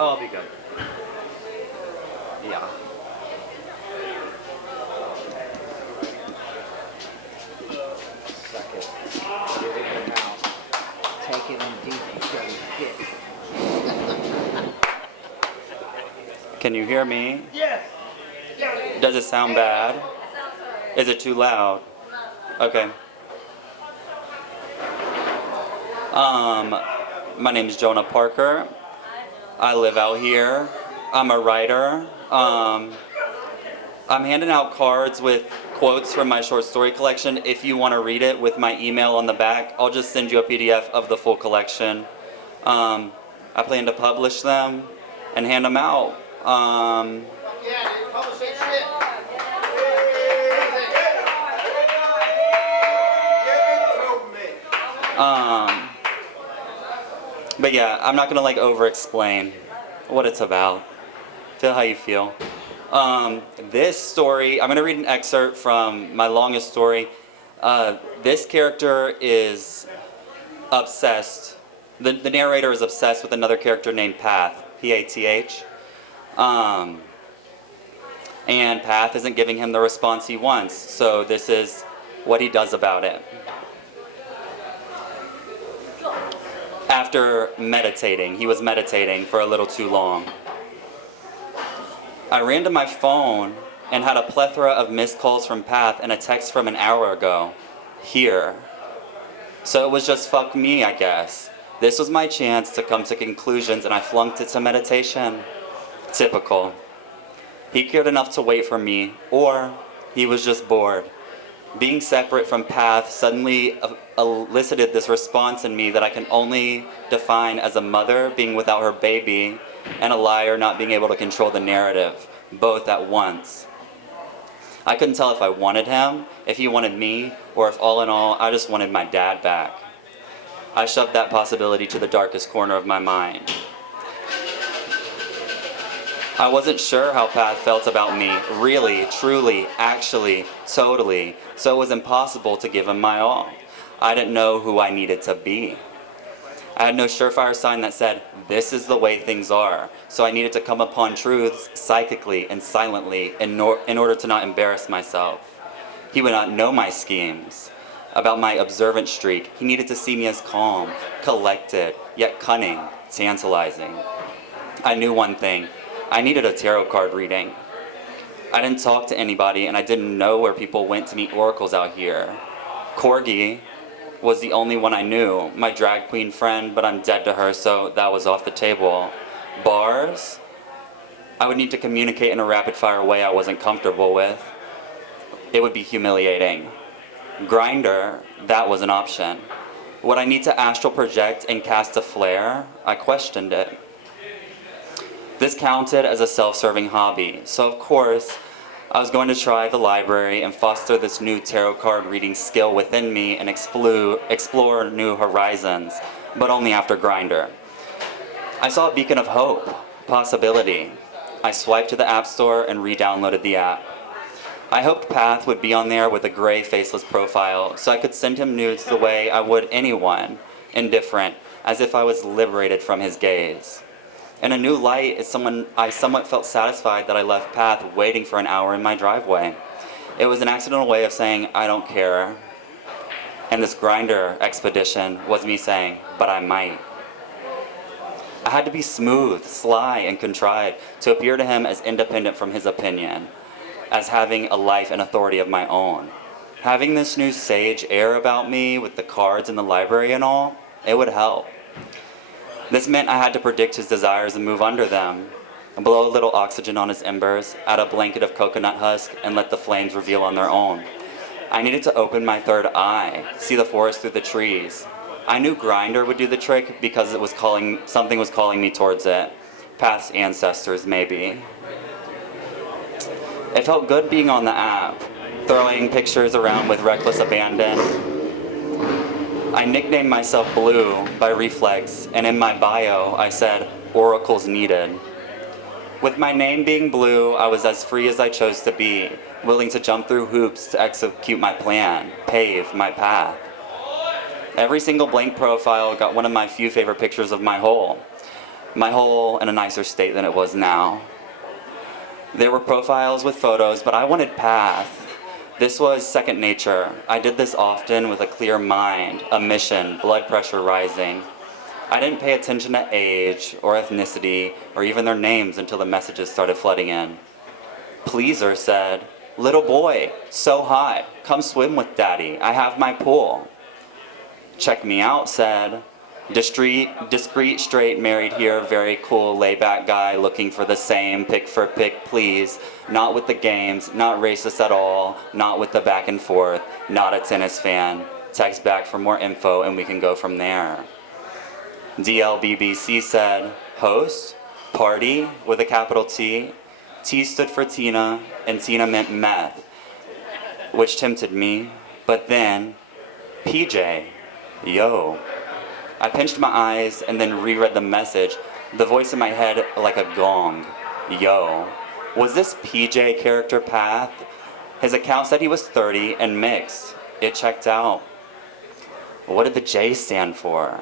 Oh, I'll be good. Yeah. Suck it. Give it your mouth. Take it in deep until you get it. Can you hear me? Yes. Does it sound bad? Is it too loud? Okay. My name is Jonah Parker. I live out here. I'm a writer. I'm handing out cards with quotes from my short story collection. If you want to read it with my email on the back, I'll just send you a PDF of the full collection. I plan to publish them and hand them out. But yeah, I'm not gonna like over-explain what it's about. Feel how you feel. This story, I'm gonna read an excerpt from my longest story. This character is obsessed. The narrator is obsessed with another character named Path, P-A-T-H. And Path isn't giving him the response he wants, so this is what he does about it. After meditating, he was meditating for a little too long. I ran to my phone and had a plethora of missed calls from Path and a text from an hour ago. Here. So it was just fuck me, I guess. This was my chance to come to conclusions and I flunked it to meditation. Typical. He cared enough to wait for me, or he was just bored. Being separate from Path suddenly elicited this response in me that I can only define as a mother being without her baby and a liar not being able to control the narrative, both at once. I couldn't tell if I wanted him, if he wanted me, or if all in all, I just wanted my dad back. I shoved that possibility to the darkest corner of my mind. I wasn't sure how Path felt about me, really, truly, actually, totally, so it was impossible to give him my all. I didn't know who I needed to be. I had no surefire sign that said, this is the way things are, so I needed to come upon truths psychically and silently in order to not embarrass myself. He would not know my schemes. About my observant streak, he needed to see me as calm, collected, yet cunning, tantalizing. I knew one thing. I needed a tarot card reading. I didn't talk to anybody, and I didn't know where people went to meet oracles out here. Corgi was the only one I knew, my drag queen friend, but I'm dead to her, so that was off the table. Bars? I would need to communicate in a rapid-fire way I wasn't comfortable with. It would be humiliating. Grinder, that was an option. Would I need to astral project and cast a flare? I questioned it. This counted as a self-serving hobby, so of course, I was going to try the library and foster this new tarot card reading skill within me and explore new horizons, but only after Grindr. I saw a beacon of hope, possibility. I swiped to the App Store and re-downloaded the app. I hoped Path would be on there with a gray, faceless profile, so I could send him nudes the way I would anyone, indifferent, as if I was liberated from his gaze. In a new light, I somewhat felt satisfied that I left Path waiting for an hour in my driveway. It was an accidental way of saying, I don't care. And this Grindr expedition was me saying, but I might. I had to be smooth, sly, and contrived to appear to him as independent from his opinion, as having a life and authority of my own. Having this new sage air about me with the cards in the library and all, it would help. This meant I had to predict his desires and move under them, blow a little oxygen on his embers, add a blanket of coconut husk, and let the flames reveal on their own. I needed to open my third eye, see the forest through the trees. I knew Grindr would do the trick because something was calling me towards it. Past ancestors, maybe. It felt good being on the app, throwing pictures around with reckless abandon. I nicknamed myself Blue by reflex, and in my bio, I said, oracles needed. With my name being Blue, I was as free as I chose to be, willing to jump through hoops to execute my plan, pave my path. Every single blank profile got one of my few favorite pictures of my hole. My hole in a nicer state than it was now. There were profiles with photos, but I wanted path. This was second nature. I did this often with a clear mind, a mission, blood pressure rising. I didn't pay attention to age or ethnicity or even their names until the messages started flooding in. Pleaser said, "Little boy, so hot, come swim with daddy, I have my pool." Check me out said, discreet, straight, married here, very cool, layback guy looking for the same, pick for pick, please. Not with the games, not racist at all, not with the back and forth, not a tennis fan. Text back for more info and we can go from there. DLBBC said, host, party with a capital T. T stood for Tina, and Tina meant meth, which tempted me. But then, PJ, yo. I pinched my eyes and then reread the message, the voice in my head like a gong. Yo. Was this PJ character Path? His account said he was 30 and mixed. It checked out. What did the J stand for?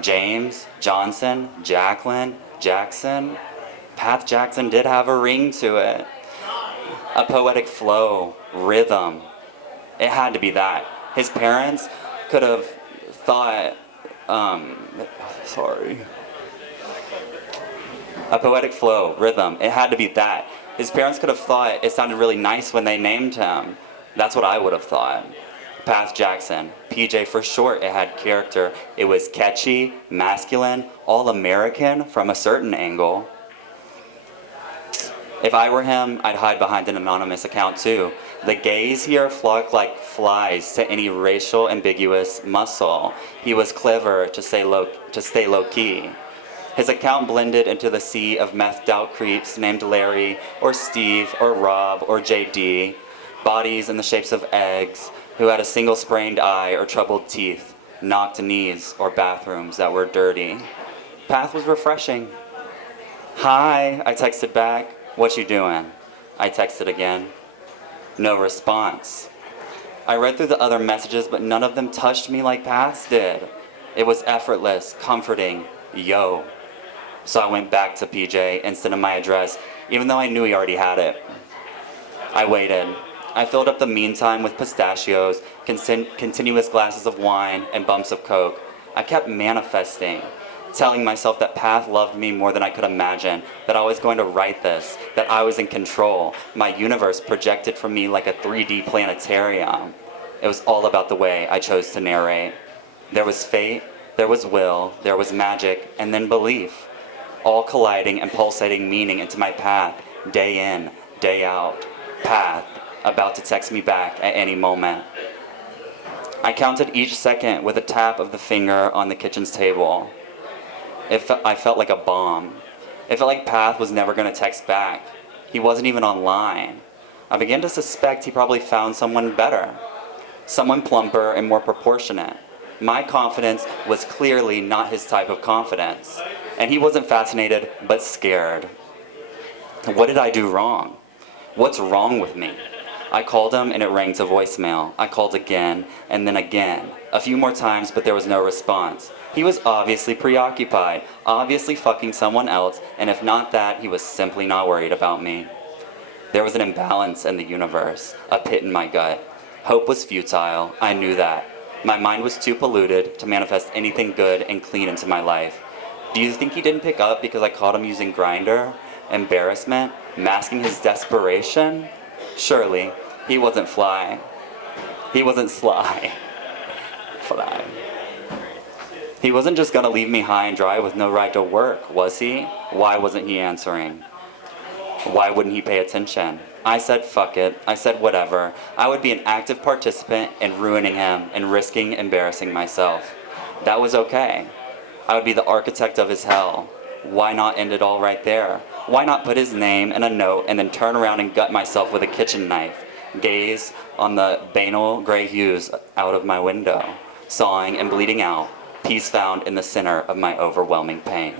James, Johnson, Jacqueline, Jackson? Path Jackson did have a ring to it. A poetic flow, rhythm. It had to be that. His parents could have thought, a poetic flow, rhythm. It had to be that. His parents could have thought it sounded really nice when they named him. That's what I would have thought. Path Jackson. PJ for short, it had character. It was catchy, masculine, all American from a certain angle. If I were him, I'd hide behind an anonymous account too. The gays here flock like flies to any racial ambiguous muscle. He was clever to stay low key. His account blended into the sea of methed out creeps named Larry or Steve or Rob or JD, bodies in the shapes of eggs, who had a single sprained eye or troubled teeth, knocked knees or bathrooms that were dirty. Path was refreshing. Hi, I texted back. What you doing? I texted again. No response. I read through the other messages, but none of them touched me like Path's did. It was effortless, comforting, yo. So I went back to PJ and sent him my address, even though I knew he already had it. I waited. I filled up the meantime with pistachios, continuous glasses of wine, and bumps of Coke. I kept manifesting, telling myself that Path loved me more than I could imagine, that I was going to write this, that I was in control. My universe projected from me like a 3D planetarium. It was all about the way I chose to narrate. There was fate, there was will, there was magic, and then belief, all colliding and pulsating meaning into my path, day in, day out. Path, about to text me back at any moment. I counted each second with a tap of the finger on the kitchen's table. I felt like a bomb. It felt like Path was never going to text back. He wasn't even online. I began to suspect he probably found someone better, someone plumper and more proportionate. My confidence was clearly not his type of confidence, and he wasn't fascinated, but scared. What did I do wrong? What's wrong with me? I called him and it rang to voicemail. I called again and then again. A few more times, but there was no response. He was obviously preoccupied, obviously fucking someone else, and if not that, he was simply not worried about me. There was an imbalance in the universe, a pit in my gut. Hope was futile, I knew that. My mind was too polluted to manifest anything good and clean into my life. Do you think he didn't pick up because I caught him using Grindr? Embarrassment? Masking his desperation? Surely, he wasn't fly. He wasn't sly. Fly. He wasn't just gonna leave me high and dry with no ride to work, was he? Why wasn't he answering? Why wouldn't he pay attention? I said fuck it. I said whatever. I would be an active participant in ruining him and risking embarrassing myself. That was okay. I would be the architect of his hell. Why not end it all right there? Why not put his name in a note and then turn around and gut myself with a kitchen knife? Gaze on the banal gray hues out of my window, sawing and bleeding out, peace found in the center of my overwhelming pain.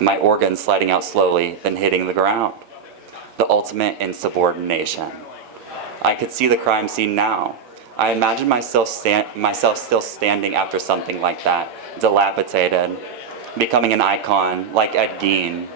My organs sliding out slowly, then hitting the ground. The ultimate insubordination. I could see the crime scene now. I imagined myself still standing after something like that, dilapidated, becoming an icon like Ed Gein.